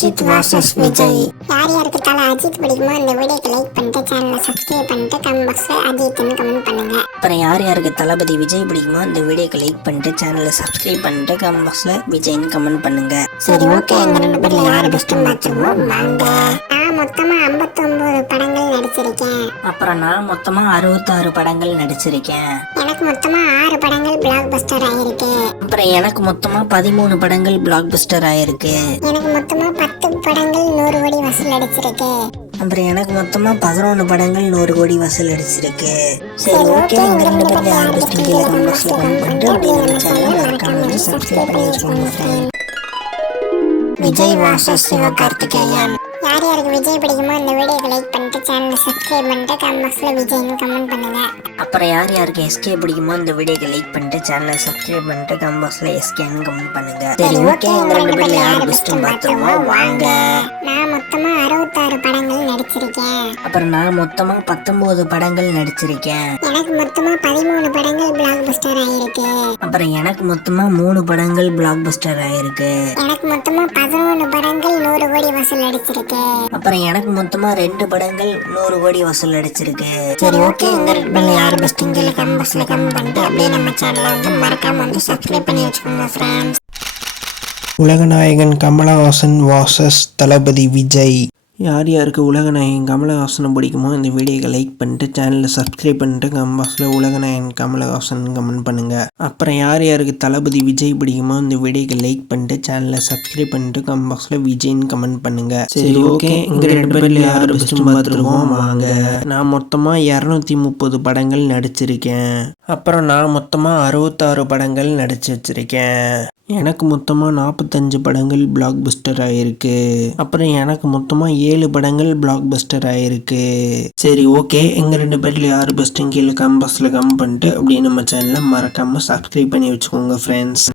Ajith versus Vijay. யார் யாருக்கு தலை அஜித் பிடிக்குமோ இந்த வீடியோக்கு லைக் பண்ணிட்டு சேனலை சப்ஸ்கிரைப் பண்ணிட்டு கமெண்ட் பாக்ஸ்ல அஜித்னு கமெண்ட் பண்ணுங்க. அப்புறம் யார் யாருக்கு தளபதி விஜய் பிடிக்குமோ இந்த வீடியோக்கு லைக் பண்ணிட்டு சேனலை சப்ஸ்கிரைப் பண்ணிட்டு கமெண்ட் பாக்ஸ்ல விஜய்னு கமெண்ட் பண்ணுங்க. சரி ஓகே, எங்க 2 பேர்ல யார் பெஸ்ட்னு பார்த்துருவோம் வாங்க. நான் மொத்தமா 59 படங்கள் நடிச்சிருக்கேன். அப்புறம் நான் மொத்தமா 66 படங்கள் நடிச்சிருக்கேன். எனக்கு மொத்தமா 6 படங்கள் பிளாக் பஸ்டர் ஆயிருக்கு. அப்புறம் எனக்கு மொத்தமா 13 படங்கள் பிளாக் பஸ்டர் ஆயிருக்கு. எனக்கு மொத்தமா 10 படங்கள் 100 கோடி வசூல் அடிச்சிருக்கு. அப்புறம் எனக்கு மொத்தமா 11 படங்கள் 100 கோடி வசூல் அடிச்சிருக்கு. சரி ஓகே, எங்க 2 பேர்ல யார் பெஸ்ட்னு கீழே கமெண்ட் பாக்ஸ்ல கமெண்ட் பண்ணிட்டு அப்படியே நம்ம சேனலை மறக்காம சப்ஸ்கிரைப் பண்ணி வச்சுக்கோங்க. விஜய் வாசஸ் சிவகார்த்திகேயன். யார் யாருக்கு விஜய் பிடிக்குமோ இந்த வீடியோக்கு லைக் பண்ணிட்டு சேனலை சப்ஸ்கிரைப் பண்ணிட்டு கமெண்ட் பாக்ஸ்ல விஜய்னு கமெண்ட் பண்ணுங்க. அப்புறம் யார் யாருக்கு எஸ்கே பிடிக்குமோ இந்த வீடியோக்கு லைக் பண்ணிட்டு சேனலை சப்ஸ்கிரைப் பண்ணிட்டு கமெண்ட் பாக்ஸ்ல எஸ்கேன்னு கமெண்ட் பண்ணுங்க. சரி ஓகே, எங்க 2 பேர்ல யார் பெஸ்ட்னு பார்த்துருவோம் வாங்க. நான் மொத்தமா 66 படங்கள் நடிச்சிருக்கேன். அப்புறம் நான் மொத்தமா 19 படங்கள் நடிச்சிருக்கேன். எனக்கு மொத்தமா 13 படங்கள் பிளாக் பஸ்டர் ஆயிருக்கு. அப்புறம் எனக்கு மொத்தமா 3 படங்கள் பிளாக் பஸ்டர் ஆயிருக்கு. எனக்கு மொத்தமா 11 படங்கள் 100 கோடி வசூல் அடிச்சிருக்கு. அப்புறம் எனக்கு மொத்தமா 2 படங்கள் 100 கோடி வசூல் அடிச்சிருக்கு. சரி ஓகே, எங்க 2 பேர்ல யார் பெஸ்ட்னு கீழே கமெண்ட் பாக்ஸ்ல கமெண்ட் பண்ணிட்டு அப்படியே நம்ம சேனலை மறக்காம சப்ஸ்கிரைப் பண்ணி வச்சுக்கோங்க ஃப்ரெண்ட்ஸ். உலகநாயகன் கமலஹாசன் வாசஸ் தளபதி விஜய். யார் யாருக்கு உலகநாயகன் கமலஹாசனை பிடிக்குமோ இந்த வீடியோவை லைக் பண்ணிட்டு சேனலை சப்ஸ்கிரைப் பண்ணிட்டு கமெண்ட் பாக்ஸில் உலகநாயகன் கமலஹாசன் கமெண்ட் பண்ணுங்கள். அப்புறம் யார் யாருக்கு தளபதி விஜய் பிடிக்குமோ இந்த வீடியோக்கு லைக் பண்ணிட்டு சேனலை சப்ஸ்கிரைப் பண்ணிட்டு கமெண்ட் பாக்ஸில் விஜய்னு கமெண்ட் பண்ணுங்கள். சரி ஓகே, எங்க 2 பேர்ல யார் பெஸ்ட்னு பார்த்துருவோம் வாங்க. நான் மொத்தமாக 230 படங்கள் நடிச்சிருக்கேன். அப்புறம் நான் மொத்தமாக 66 படங்கள் நடிச்சு வச்சிருக்கேன். எனக்கு மொத்தமாக 45 படங்கள் பிளாக் பஸ்டர் ஆயிருக்கு. அப்புறம் எனக்கு மொத்தமாக 7 படங்கள் பிளாக் பஸ்டர் ஆயிருக்கு. சரி ஓகே, எங்க 2 பேர்ல யார் பெஸ்ட்னு கீழே கமெண்ட் பாக்ஸில் கமெண்ட் பண்ணிட்டு அப்படியே நம்ம சேனலை மறக்காம சப்ஸ்கிரைப் பண்ணி வச்சுக்கோங்க ஃப்ரெண்ட்ஸ்.